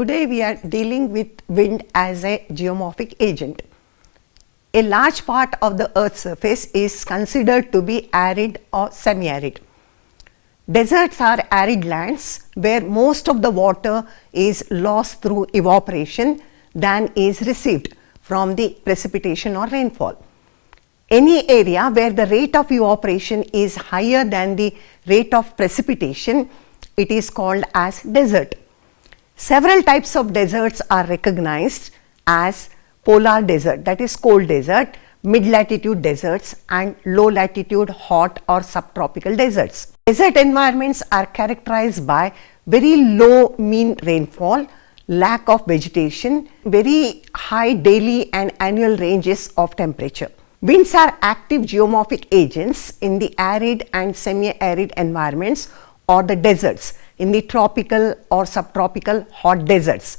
Today we are dealing with wind as a geomorphic agent. A large part of the Earth's surface is considered to be arid or semi-arid. Deserts are arid lands where most of the water is lost through evaporation than is received from the precipitation or rainfall. Any area where the rate of evaporation is higher than the rate of precipitation, it is called as desert. Several types of deserts are recognized as polar desert, that is cold desert, mid-latitude deserts and low-latitude hot or subtropical deserts. Desert environments are characterized by very low mean rainfall, lack of vegetation, very high daily and annual ranges of temperature. Winds are active geomorphic agents in the arid and semi-arid environments or the deserts, in the tropical or subtropical hot deserts,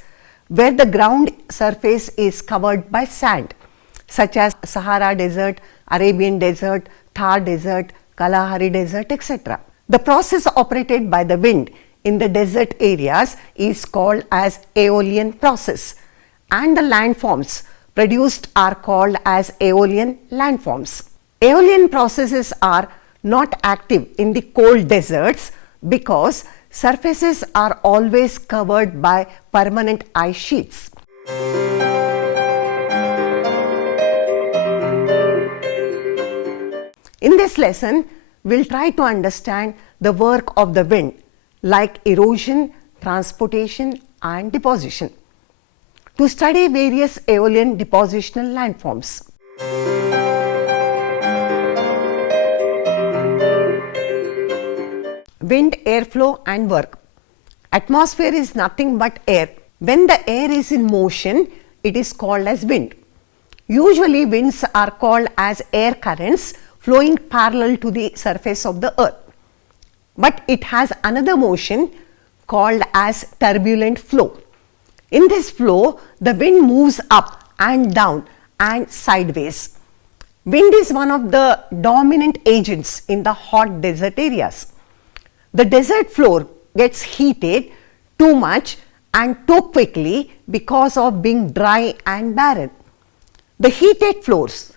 where the ground surface is covered by sand, such as Sahara Desert, Arabian Desert, Thar Desert, Kalahari Desert, etc. The process operated by the wind in the desert areas is called as aeolian process, and the landforms produced are called as aeolian landforms. Aeolian processes are not active in the cold deserts because surfaces are always covered by permanent ice sheets. In this lesson, we'll try to understand the work of the wind, like erosion, transportation and deposition, to study various aeolian depositional landforms. Wind, airflow and work. Atmosphere is nothing but air. When the air is in motion, it is called as wind. Usually winds are called as air currents flowing parallel to the surface of the earth. But it has another motion called as turbulent flow. In this flow, the wind moves up and down and sideways. Wind is one of the dominant agents in the hot desert areas. The desert floor gets heated too much and too quickly because of being dry and barren. The heated floors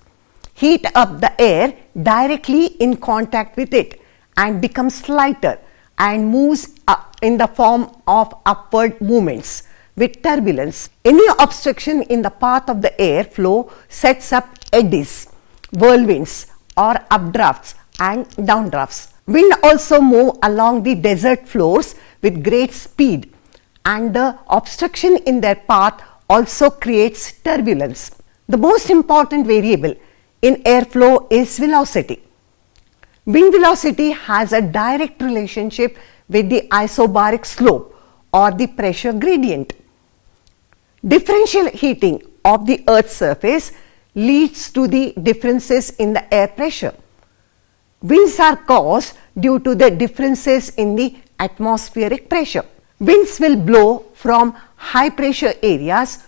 heat up the air directly in contact with it and becomes lighter and moves up in the form of upward movements with turbulence. Any obstruction in the path of the air flow sets up eddies, whirlwinds or updrafts and downdrafts. Wind also move along the desert floors with great speed, and the obstruction in their path also creates turbulence. The most important variable in airflow is velocity. Wind velocity has a direct relationship with the isobaric slope or the pressure gradient. Differential heating of the Earth's surface leads to the differences in the air pressure. Winds are caused due to the differences in the atmospheric pressure. Winds will blow from high pressure areas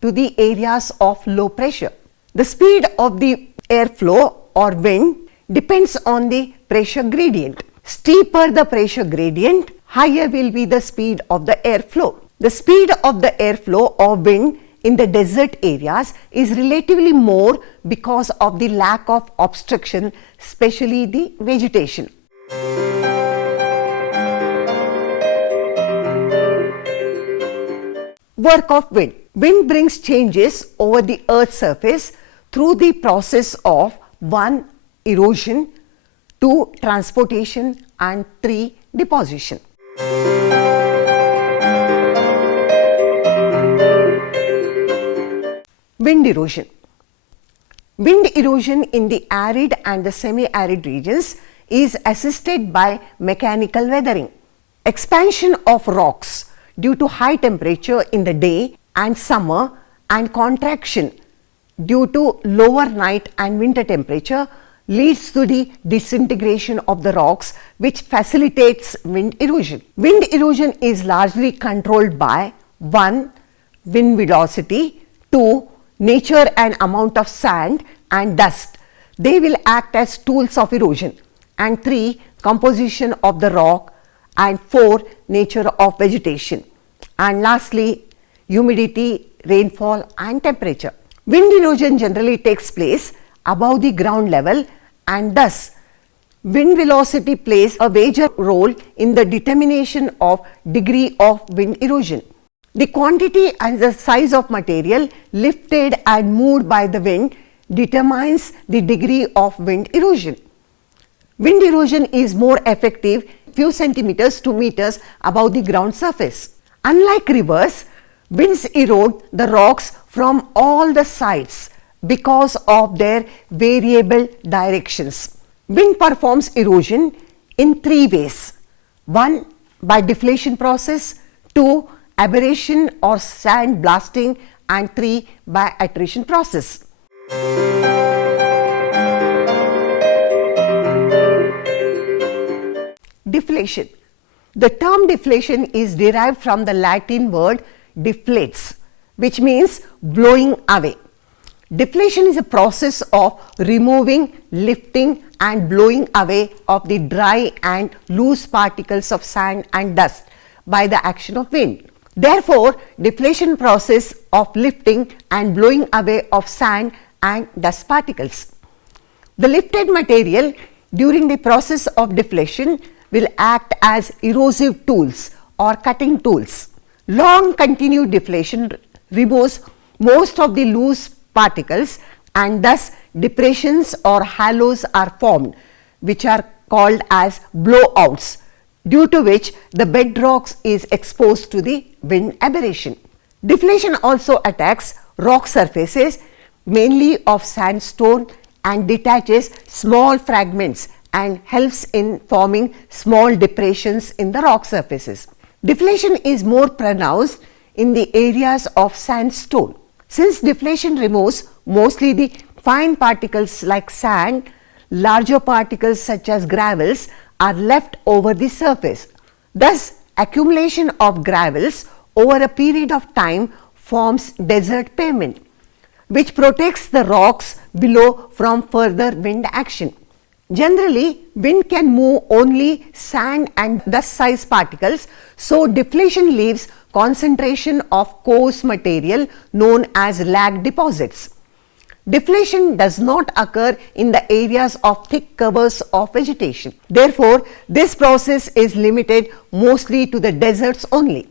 to the areas of low pressure. The speed of the airflow or wind depends on the pressure gradient. Steeper the pressure gradient, higher will be the speed of the airflow. The speed of the airflow or wind in the desert areas is relatively more because of the lack of obstruction, especially the vegetation. Work of wind. Wind brings changes over the Earth's surface through the process of 1. Erosion, 2. Transportation and 3. Deposition. Wind erosion. Wind erosion in the arid and the semi-arid regions is assisted by mechanical weathering. Expansion of rocks due to high temperature in the day and summer and contraction due to lower night and winter temperature leads to the disintegration of the rocks, which facilitates wind erosion. Wind erosion is largely controlled by 1. Wind velocity, 2. Nature and amount of sand and dust. They will act as tools of erosion. And 3. Composition of the rock. And 4. Nature of vegetation. And lastly, humidity, rainfall and temperature. Wind erosion generally takes place above the ground level, and thus wind velocity plays a major role in the determination of degree of wind erosion. The quantity and the size of material lifted and moved by the wind determines the degree of wind erosion. Wind erosion is more effective few centimeters to meters above the ground surface. Unlike rivers, winds erode the rocks from all the sides because of their variable directions. Wind performs erosion in three ways. 1. By deflation process, 2. Aberration or sand blasting, and 3. By attrition process. Deflation. The term deflation is derived from the Latin word deflates, which means blowing away. Deflation is a process of removing, lifting and blowing away of the dry and loose particles of sand and dust by the action of wind. Therefore, deflation process of lifting and blowing away of sand and dust particles. The lifted material during the process of deflation will act as erosive tools or cutting tools. Long continued deflation removes most of the loose particles, and thus depressions or hollows are formed, which are called as blowouts, due to which the bedrock is exposed to the wind aberration. Deflation also attacks rock surfaces, mainly of sandstone, and detaches small fragments and helps in forming small depressions in the rock surfaces. Deflation is more pronounced in the areas of sandstone. Since deflation removes mostly the fine particles like sand, larger particles such as gravels are left over the surface. Thus, accumulation of gravels over a period of time forms desert pavement, which protects the rocks below from further wind action. Generally, wind can move only sand and dust-sized particles, so deflation leaves concentration of coarse material known as lag deposits. Deflation does not occur in the areas of thick covers of vegetation. Therefore, this process is limited mostly to the deserts only.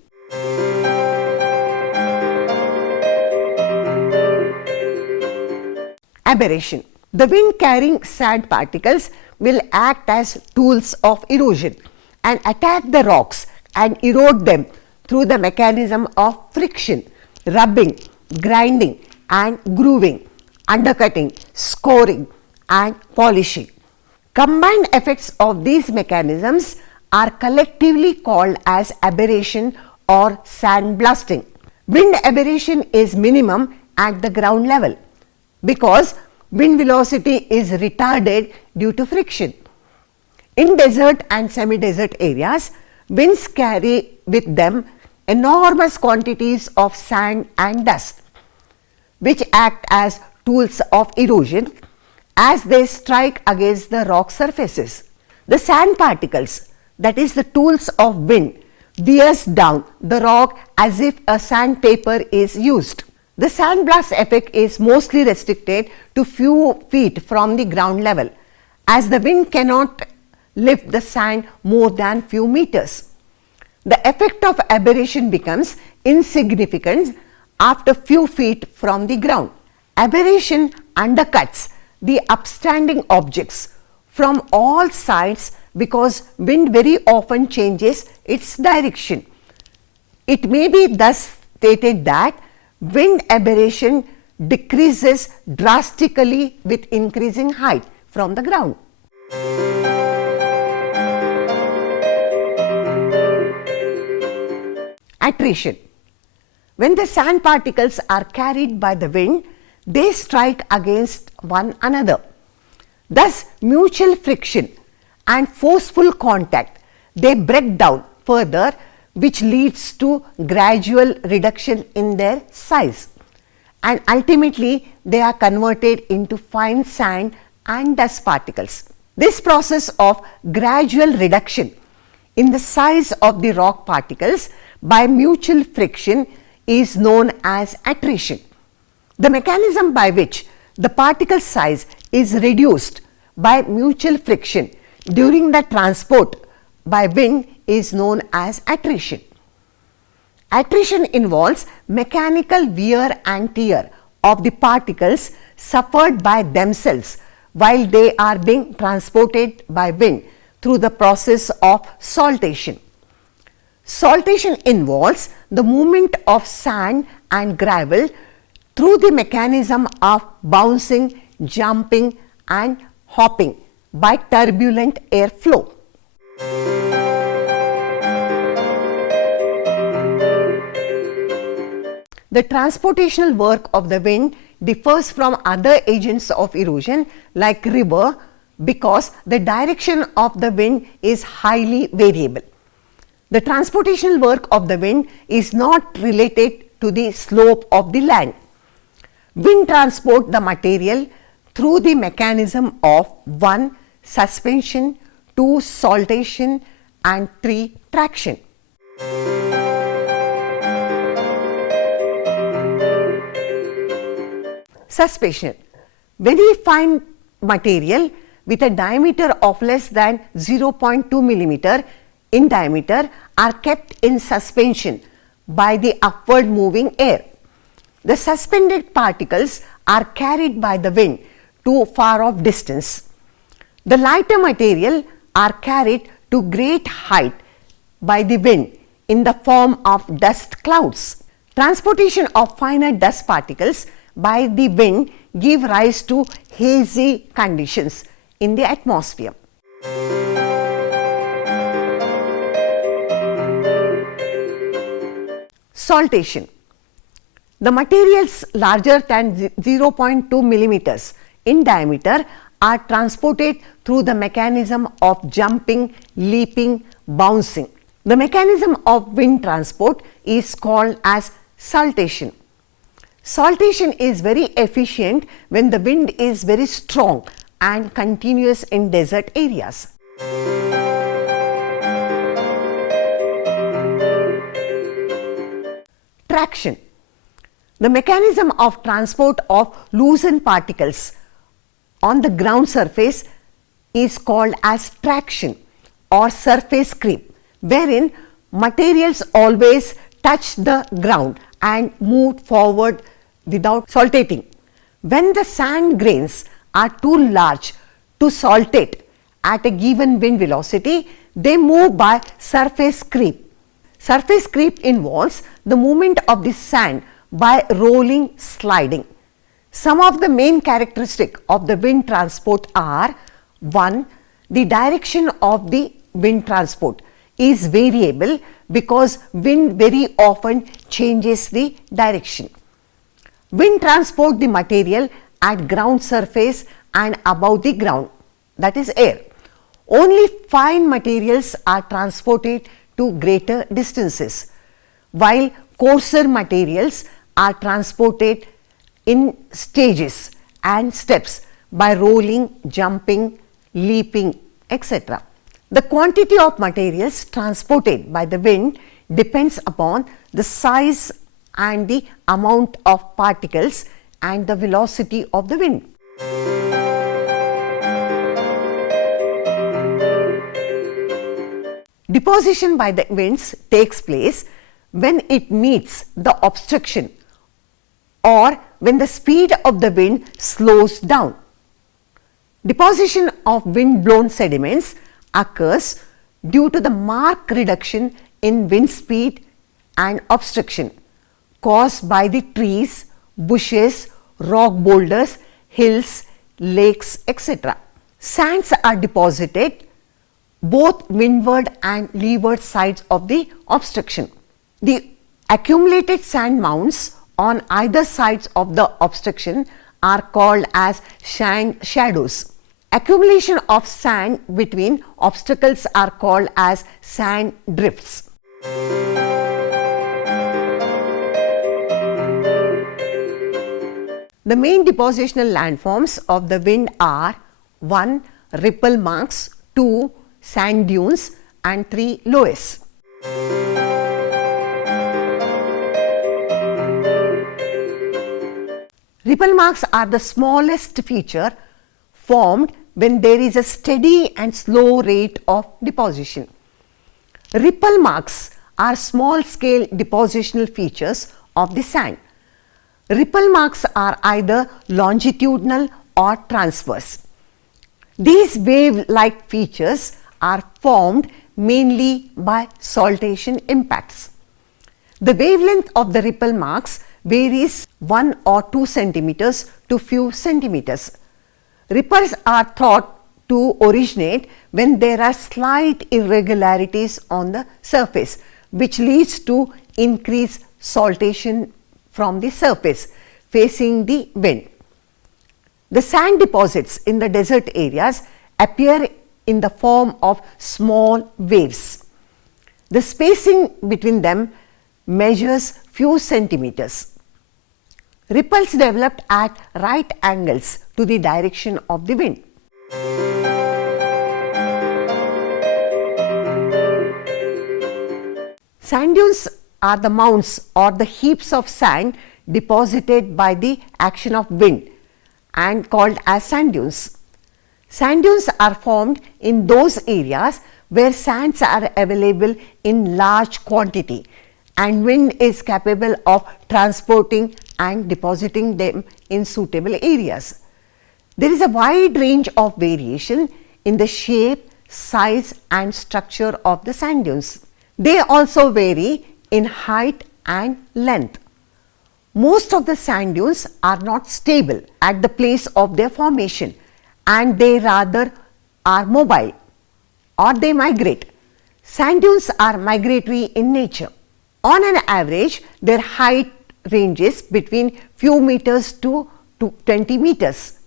Aberration. The wind carrying sand particles will act as tools of erosion and attack the rocks and erode them through the mechanism of friction, rubbing, grinding and grooving, undercutting, scoring and polishing. Combined effects of these mechanisms are collectively called as aberration or sandblasting. Wind aberration is minimum at the ground level because wind velocity is retarded due to friction. In desert and semi-desert areas, winds carry with them enormous quantities of sand and dust, which act as tools of erosion as they strike against the rock surfaces. The sand particles, that is the tools of wind, wears down the rock as if a sandpaper is used. The sandblast effect is mostly restricted to few feet from the ground level, as the wind cannot lift the sand more than few meters. The effect of aberration becomes insignificant after few feet from the ground. Aberration undercuts the upstanding objects from all sides because wind very often changes its direction. It may be thus stated that wind aberration decreases drastically with increasing height from the ground. Attrition. When the sand particles are carried by the wind, they strike against one another. Thus, mutual friction and forceful contact, they break down further, which leads to gradual reduction in their size, and ultimately they are converted into fine sand and dust particles. This process of gradual reduction in the size of the rock particles by mutual friction is known as attrition. The mechanism by which the particle size is reduced by mutual friction during the transport by wind is known as attrition. Attrition involves mechanical wear and tear of the particles suffered by themselves while they are being transported by wind through the process of saltation. Saltation involves the movement of sand and gravel through the mechanism of bouncing, jumping and hopping by turbulent air flow. The transportational work of the wind differs from other agents of erosion like river because the direction of the wind is highly variable. The transportational work of the wind is not related to the slope of the land. Wind transport the material through the mechanism of 1. Suspension, 2. Saltation and 3. Traction. Suspension. Very fine material with a diameter of less than 0.2 millimeter in diameter are kept in suspension by the upward moving air. The suspended particles are carried by the wind to far off distance. The lighter material are carried to great height by the wind in the form of dust clouds. Transportation of finer dust particles by the wind give rise to hazy conditions in the atmosphere. Saltation. The materials larger than 0.2 millimeters in diameter are transported through the mechanism of jumping, leaping, bouncing. The mechanism of wind transport is called as saltation. Saltation is very efficient when the wind is very strong and continuous in desert areas. Traction. The mechanism of transport of loosened particles on the ground surface is called as traction or surface creep, wherein materials always touch the ground and move forward without saltating. When the sand grains are too large to saltate at a given wind velocity, they move by surface creep. Surface creep involves the movement of the sand by rolling, sliding. Some of the main characteristics of the wind transport are: 1. The direction of the wind transport is variable because wind very often changes the direction. Wind transport the material at ground surface and above the ground, that is air. Only fine materials are transported to greater distances, while coarser materials are transported in stages and steps by rolling, jumping, leaping, etc. The quantity of materials transported by the wind depends upon the size and the amount of particles and the velocity of the wind. Deposition by the winds takes place when it meets the obstruction or when the speed of the wind slows down. Deposition of wind-blown sediments occurs due to the marked reduction in wind speed and obstruction caused by the trees, bushes, rock boulders, hills, lakes, etc. Sands are deposited both windward and leeward sides of the obstruction. The accumulated sand mounds on either sides of the obstruction are called as sand shadows. Accumulation of sand between obstacles are called as sand drifts. The main depositional landforms of the wind are: 1. Ripple marks, 2. Sand dunes and 3. Loess. Ripple marks are the smallest feature formed when there is a steady and slow rate of deposition. Ripple marks are small-scale depositional features of the sand. Ripple marks are either longitudinal or transverse. These wave-like features are formed mainly by saltation impacts. The wavelength of the ripple marks varies 1 or 2 centimeters to few centimeters. Ripples are thought to originate when there are slight irregularities on the surface, which leads to increased saltation from the surface facing the wind. The sand deposits in the desert areas appear in the form of small waves. The spacing between them measures few centimeters. Ripples developed at right angles to the direction of the wind. Sand dunes are the mounds or the heaps of sand deposited by the action of wind and called as sand dunes. Sand dunes are formed in those areas where sands are available in large quantity and wind is capable of transporting and depositing them in suitable areas. There is a wide range of variation in the shape, size and structure of the sand dunes. They also vary in height and length. Most of the sand dunes are not stable at the place of their formation and they rather are mobile or they migrate. Sand dunes are migratory in nature. On an average, their height ranges between few meters to 20 meters.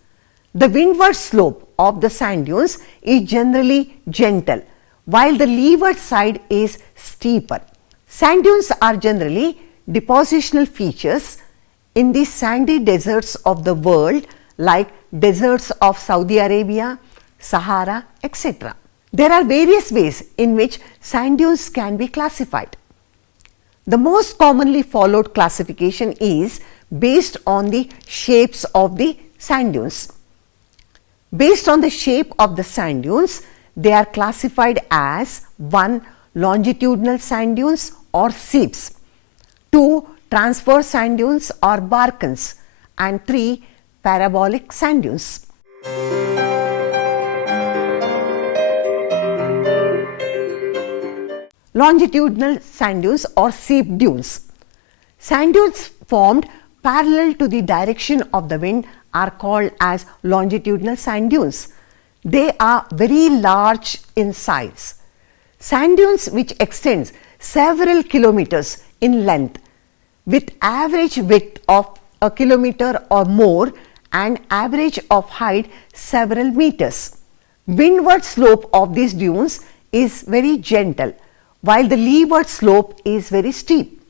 The windward slope of the sand dunes is generally gentle, while the leeward side is steeper. Sand dunes are generally depositional features in the sandy deserts of the world like deserts of Saudi Arabia, Sahara, etc. There are various ways in which sand dunes can be classified. The most commonly followed classification is based on the shapes of the sand dunes. Based on the shape of the sand dunes, they are classified as 1. Longitudinal sand dunes or seeps, 2. Transverse sand dunes or barkans, and 3. Parabolic sand dunes. Longitudinal sand dunes or seep dunes. Sand dunes formed parallel to the direction of the wind are called as longitudinal sand dunes. They are very large in size. Sand dunes which extends several kilometers in length with average width of a kilometer or more and average of height several meters. Windward slope of these dunes is very gentle, while the leeward slope is very steep.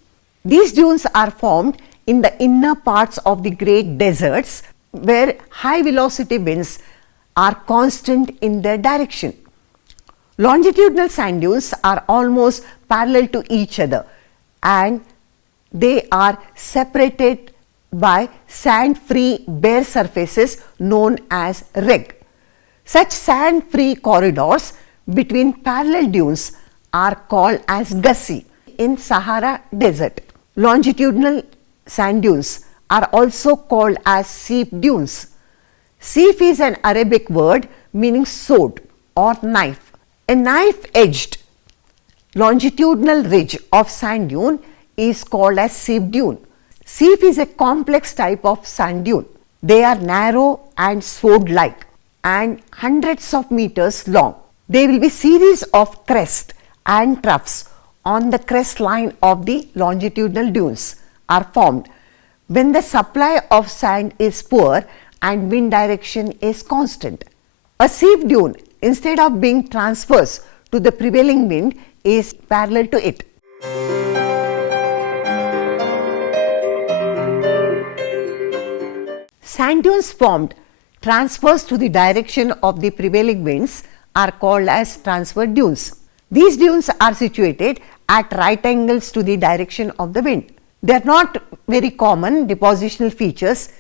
These dunes are formed in the inner parts of the great deserts where high velocity winds are constant in their direction. Longitudinal sand dunes are almost parallel to each other and they are separated by sand-free bare surfaces known as rig. Such sand-free corridors between parallel dunes are called as 𝗧𝗬 in Sahara Desert. Longitudinal sand dunes are also called as seep dunes. Seep is an Arabic word meaning sword or knife. A knife-edged longitudinal ridge of sand dune is called as seep dune. Seep is a complex type of sand dune. They are narrow and sword-like and hundreds of meters long. There will be series of crests and troughs on the crest line of the longitudinal dunes are formed when the supply of sand is poor and wind direction is constant. A seep dune, instead of being transverse to the prevailing wind, is parallel to it. Sand dunes formed transverse to the direction of the prevailing winds are called as transverse dunes. These dunes are situated at right angles to the direction of the wind. They are not very common depositional features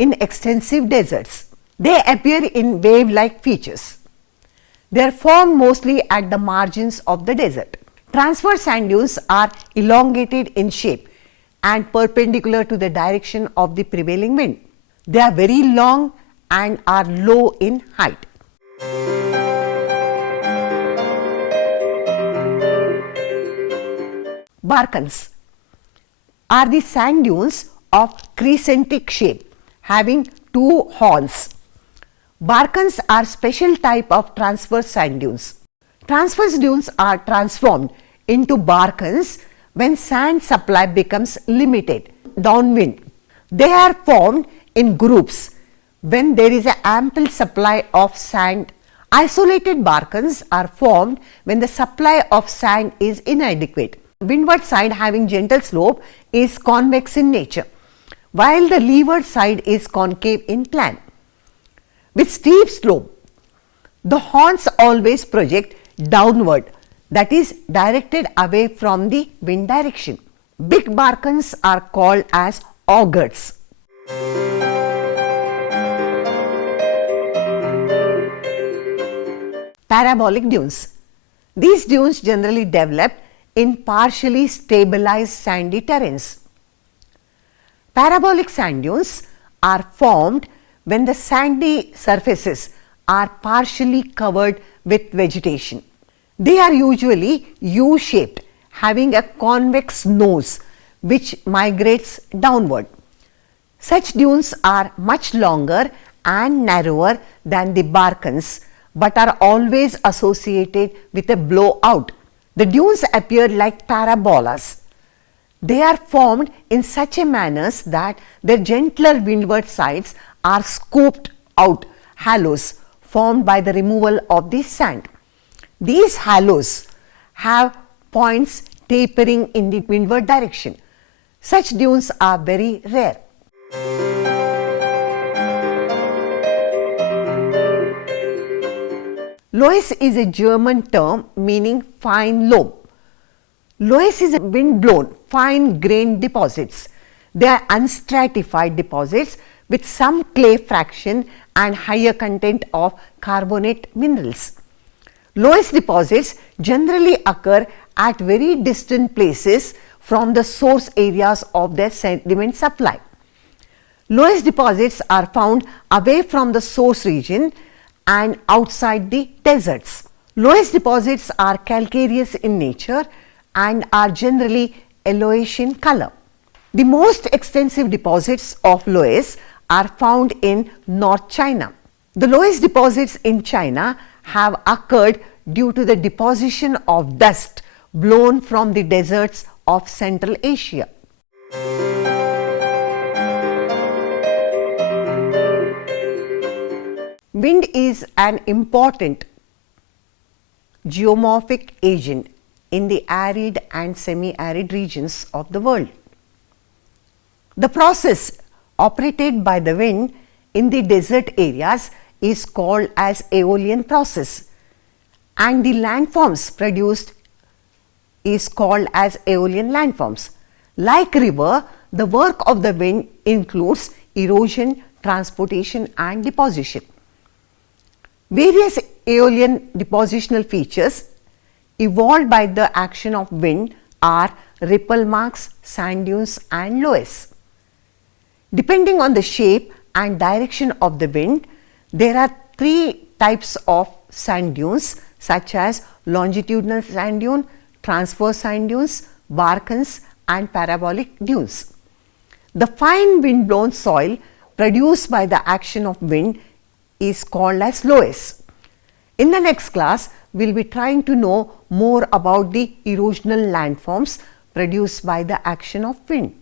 in extensive deserts. They appear in wave-like features. They are formed mostly at the margins of the desert. Transverse sand dunes are elongated in shape and perpendicular to the direction of the prevailing wind. They are very long and are low in height. Barkans are the sand dunes of crescentic shape having two horns. Barkans are special type of transverse sand dunes. Transverse dunes are transformed into barkans when sand supply becomes limited downwind. They are formed in groups when there is an ample supply of sand. Isolated barkans are formed when the supply of sand is inadequate. Windward side having gentle slope is convex in nature, while the leeward side is concave in plan. With steep slope, the horns always project downward, that is directed away from the wind direction. Big barkans are called as augurs. Parabolic dunes. These dunes generally develop in partially stabilized sandy terrains. Parabolic sand dunes are formed when the sandy surfaces are partially covered with vegetation. They are usually U-shaped, having a convex nose which migrates downward. Such dunes are much longer and narrower than the barkans, but are always associated with a blowout. The dunes appear like parabolas. They are formed in such a manner that their gentler windward sides are scooped out hollows formed by the removal of the sand. These hollows have points tapering in the windward direction. Such dunes are very rare. 𝗧𝗧 is a German term meaning fine loam. 𝗧𝗧 is a wind-blown, fine-grained deposits. They are unstratified deposits with some clay fraction and higher content of carbonate minerals. 𝗧𝗧 deposits generally occur at very distant places from the source areas of their sediment supply. 𝗧𝗧 deposits are found away from the source region and outside the deserts. 𝗧𝗧 deposits are calcareous in nature and are generally yellowish in color. The most extensive deposits of 𝗧𝗧 are found in North China. The 𝗧𝗧 deposits in China have occurred due to the deposition of dust blown from the deserts of Central Asia. Wind is an important geomorphic agent in the arid and semi-arid regions of the world. The process operated by the wind in the desert areas is called as aeolian process, and the landforms produced is called as aeolian landforms. Like river, the work of the wind includes erosion, transportation and deposition. Various aeolian depositional features evolved by the action of wind are ripple marks, sand dunes and 𝗧𝗧s. Depending on the shape and direction of the wind, there are three types of sand dunes such as longitudinal sand dune, transverse sand dunes, barkans and parabolic dunes. The fine wind-blown soil produced by the action of wind is called as 𝗧𝗧s. In the next class, we will be trying to know more about the erosional landforms produced by the action of wind.